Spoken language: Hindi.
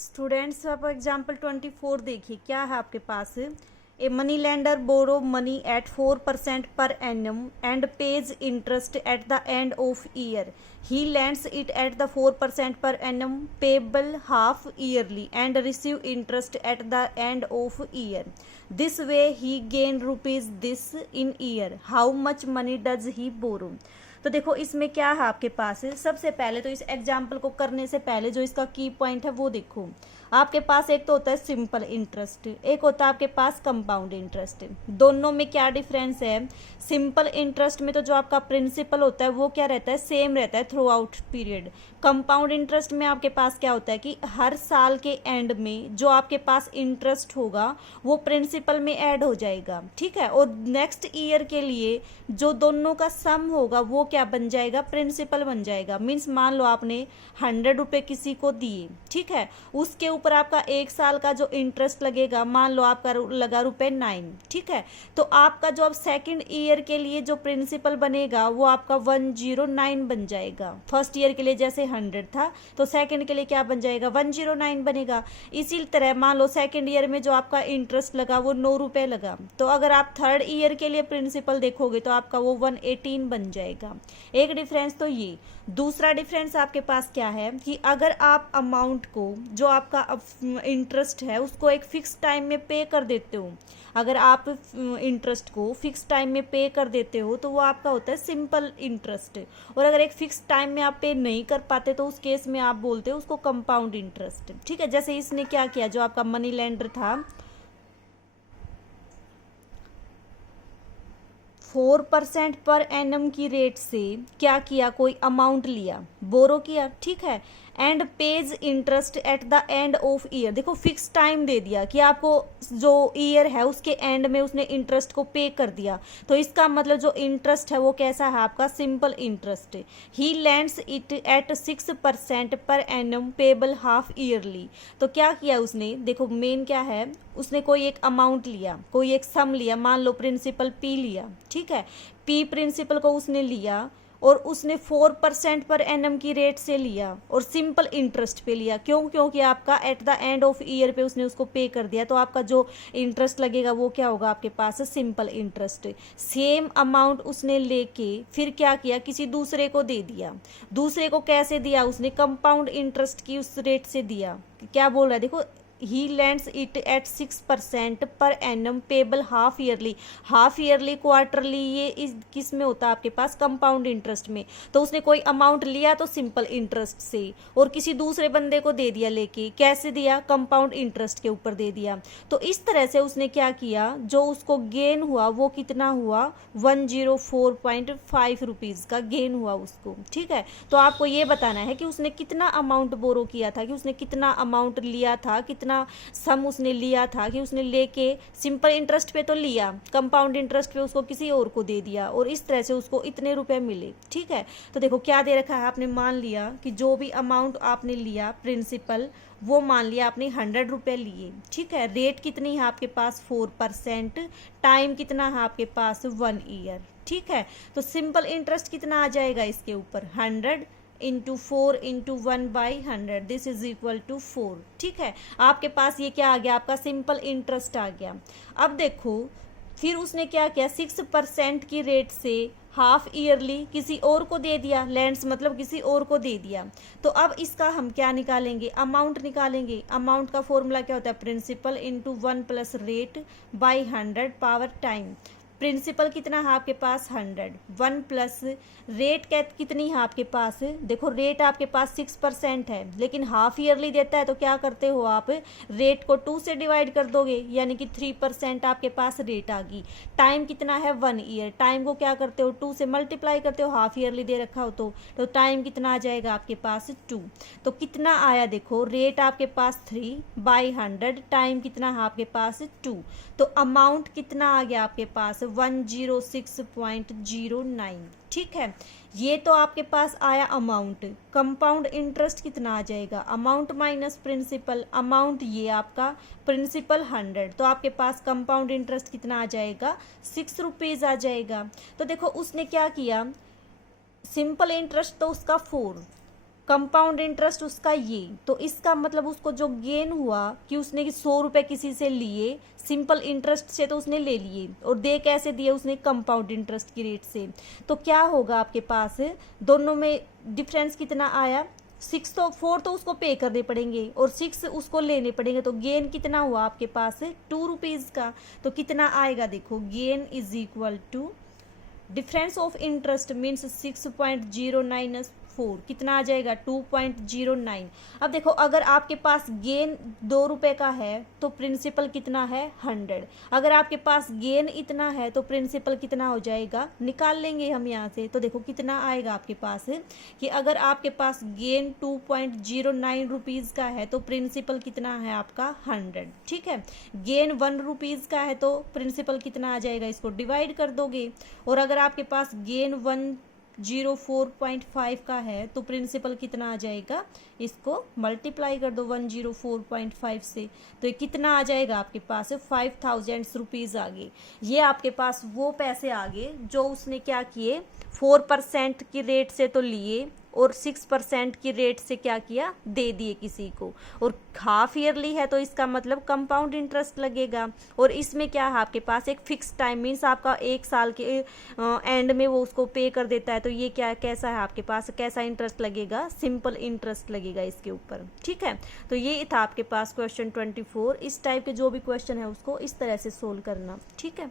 स्टूडेंट्स आप एग्जाम्पल 24 देखिए क्या है आपके पास। A money lender borrow money at 4% per annum and pays interest at the end of year. He lends it at the 4% per annum payable half yearly and receive interest at the end of year. This way he gain rupees this in year. How much money does he borrow. तो देखो इसमें क्या है आपके पास। सबसे पहले तो इस एग्जाम्पल को करने से पहले जो इसका की पॉइंट है वो देखो। आपके पास एक तो होता है सिंपल इंटरेस्ट, एक होता है आपके पास कंपाउंड इंटरेस्ट। दोनों में क्या डिफरेंस है। सिंपल इंटरेस्ट में तो जो आपका प्रिंसिपल होता है वो क्या रहता है, सेम रहता है through out period. Compound interest में आपके पास क्या होता है कि हर साल के एंड में जो आपके पास इंटरेस्ट होगा वो प्रिंसिपल में ऐड हो जाएगा, ठीक है। और नेक्स्ट ईयर के लिए जो दोनों का सम होगा वो क्या बन जाएगा, प्रिंसिपल बन जाएगा। मीन्स मान लो आपने 100 रुपये किसी को दिए, ठीक है, उसके ऊपर आपका एक साल का जो इंटरेस्ट लगेगा मान लो आपका लगा ₹9, ठीक है। तो आपका जो अब सेकंड ईयर के लिए जो प्रिंसिपल बनेगा वो आपका 109 बन जाएगा। फर्स्ट ईयर के लिए जैसे 100 था तो सेकंड के लिए क्या बन जाएगा, 109 बनेगा। इसी तरह मान लो सेकंड ईयर में जो आपका इंटरेस्ट लगा वो 9 रुपये लगा, तो अगर आप थर्ड ईयर के लिए प्रिंसिपल देखोगे तो आपका वो 118 बन जाएगा। एक डिफरेंस तो ये। दूसरा डिफरेंस आपके पास क्या है कि अगर आप अमाउंट को जो आपका इंटरेस्ट है उसको एक फिक्स टाइम में पे कर देते हो, अगर आप इंटरेस्ट को फिक्स टाइम में पे कर देते हो तो वो आपका होता है सिंपल इंटरेस्ट। और अगर एक फिक्स टाइम में आप पे नहीं कर पाते तो उस केस में आप बोलते हो उसको कंपाउंड इंटरेस्ट, ठीक है। जैसे इसने क्या किया, जो आपका मनी लेंडर था 4% पर एनम की रेट से क्या किया, कोई अमाउंट लिया, बोरो किया, ठीक है, and pays interest at the end of year. देखो फिक्स टाइम दे दिया कि आपको जो ईयर है उसके एंड में उसने इंटरेस्ट को पे कर दिया, तो इसका मतलब जो इंटरेस्ट है वो कैसा है आपका, simple interest. He lends it eight 6% पर एनम पेबल हाफ ईयरली। तो क्या किया उसने, देखो मेन क्या है, उसने कोई एक अमाउंट लिया, कोई एक सम लिया, मान लो प्रिंसिपल पी लिया, ठीक है, पी प्रिंसिपल को उसने लिया और उसने 4% पर एनम की रेट से लिया और सिंपल इंटरेस्ट पे लिया। क्यों, क्योंकि आपका eight the end of year पे उसने उसको पे कर दिया, तो आपका जो इंटरेस्ट लगेगा वो क्या होगा आपके पास, सिंपल इंटरेस्ट। सेम अमाउंट उसने लेके फिर क्या किया, किसी दूसरे को दे दिया। दूसरे को कैसे दिया उसने, कंपाउंड इंटरेस्ट की उस रेट से दिया। क्या बोल रहा है देखो, ही लैंड्स इट एट 6% पर annum payable half yearly. Half yearly, quarterly, ये इस किस में होता है आपके पास, कंपाउंड इंटरेस्ट में। तो उसने कोई अमाउंट लिया तो सिंपल इंटरेस्ट से और किसी दूसरे बंदे को दे दिया, लेके कैसे दिया, कंपाउंड इंटरेस्ट के ऊपर दे दिया। तो इस तरह से उसने क्या किया, जो उसको गेन हुआ वो कितना हुआ, 104.5 रुपीज़ का गेन हुआ उसको, ठीक है। तो आपको ये बताना है कि उसने कितना अमाउंट बोरो किया था, कि उसने कितना अमाउंट लिया था, कितना सम उसने लिया था, कि उसने लेके सिंपल इंटरेस्ट पे तो लिया, कंपाउंड इंटरेस्ट पे उसको किसी और को दे दिया और इस तरह से उसको इतने रुपए मिले, ठीक है। तो देखो क्या दे रखा है, आपने मान लिया कि जो भी अमाउंट आपने लिया प्रिंसिपल वो मान लिया आपने 100 रुपये लिए, ठीक है। रेट कितनी है आपके पास, 4%। टाइम कितना है आपके पास, 1 ईयर, ठीक है। तो सिंपल इंटरेस्ट कितना आ जाएगा इसके ऊपर, 100 into 4 into 1/100, this is equal to 4, ठीक है। आपके पास ये क्या आ गया, आपका सिंपल इंटरेस्ट आ गया। अब देखो फिर उसने क्या किया, 6% की रेट से हाफ ईयरली किसी और को दे दिया, लैंड्स मतलब किसी और को दे दिया। तो अब इसका हम क्या निकालेंगे, अमाउंट निकालेंगे। अमाउंट का फॉर्मूला क्या होता है, principal into 1 plus rate by 100 power time. Principal कितना है आपके पास, 100, 1 प्लस रेट कितनी है आपके पास, देखो रेट आपके पास 6% है लेकिन हाफ ईयरली देता है, तो क्या करते हो आप, रेट को 2 से डिवाइड कर दोगे, यानी कि 3% आपके पास रेट आ गई। टाइम कितना है, 1 ईयर, टाइम को क्या करते हो, 2 से मल्टीप्लाई करते हो, हाफ ईयरली दे रखा हो तो टाइम कितना आ जाएगा आपके पास, 2। तो कितना आया देखो, रेट आपके पास 3/100, टाइम कितना है आपके पास 2, तो अमाउंट कितना आ गया आपके पास, 106.09, ठीक है। ये तो आपके पास आया अमाउंट। कंपाउंड इंटरेस्ट कितना आ जाएगा, अमाउंट माइनस प्रिंसिपल, अमाउंट ये आपका, प्रिंसिपल 100, तो आपके पास कंपाउंड इंटरेस्ट कितना आ जाएगा, 6 रुपीज़ आ जाएगा। तो देखो उसने क्या किया, सिंपल इंटरेस्ट तो उसका 4, कंपाउंड इंटरेस्ट उसका ये, तो इसका मतलब उसको जो गेन हुआ कि उसने 100 रुपये किसी से लिए सिंपल इंटरेस्ट से, तो उसने ले लिए और दे कैसे दिए उसने, कंपाउंड इंटरेस्ट की रेट से। तो क्या होगा आपके पास, दोनों में डिफरेंस कितना आया, 6, तो 4 तो उसको पे करने पड़ेंगे और 6 उसको लेने पड़ेंगे, तो गेन कितना हुआ आपके पास 2 रुपीज़ का। तो कितना आएगा देखो, gain is equal to difference of interest means 6.0 minus 4, कितना आ जाएगा 2.09। अब देखो अगर आपके पास गेन 2 रुपये का है तो प्रिंसिपल कितना है 100, अगर आपके पास गेन इतना है तो प्रिंसिपल कितना हो जाएगा, निकाल लेंगे हम यहाँ से। तो देखो कितना आएगा आपके पास कि अगर आपके पास गेन 2.09 रुपीज़ का है तो प्रिंसिपल कितना है आपका 100, ठीक है। गेन 1 रुपीज़ का है तो प्रिंसिपल कितना आ जाएगा, इसको डिवाइड कर दोगे। और अगर आपके पास गेन 104.5 का है तो प्रिंसिपल कितना आ जाएगा, इसको मल्टीप्लाई कर दो 104.5 से, तो ये कितना आ जाएगा आपके पास 5000 रुपीज़ आ गए। ये आपके पास वो पैसे आ गए जो उसने क्या किए, 4% की रेट से तो लिए और 6% की रेट से क्या किया, दे दिए किसी को। और हाफ ईयरली है तो इसका मतलब कंपाउंड इंटरेस्ट लगेगा। और इसमें क्या है आपके पास एक फिक्स टाइम मीन्स आपका 1 साल के एंड में वो उसको पे कर देता है। तो ये क्या कैसा है आपके पास, कैसा इंटरेस्ट लगेगा, सिंपल इंटरेस्ट लगेगा इसके ऊपर, ठीक है। तो ये था आपके पास क्वेश्चन 24। इस टाइप के जो भी क्वेश्चन है उसको इस तरह से सोल्व करना, ठीक है।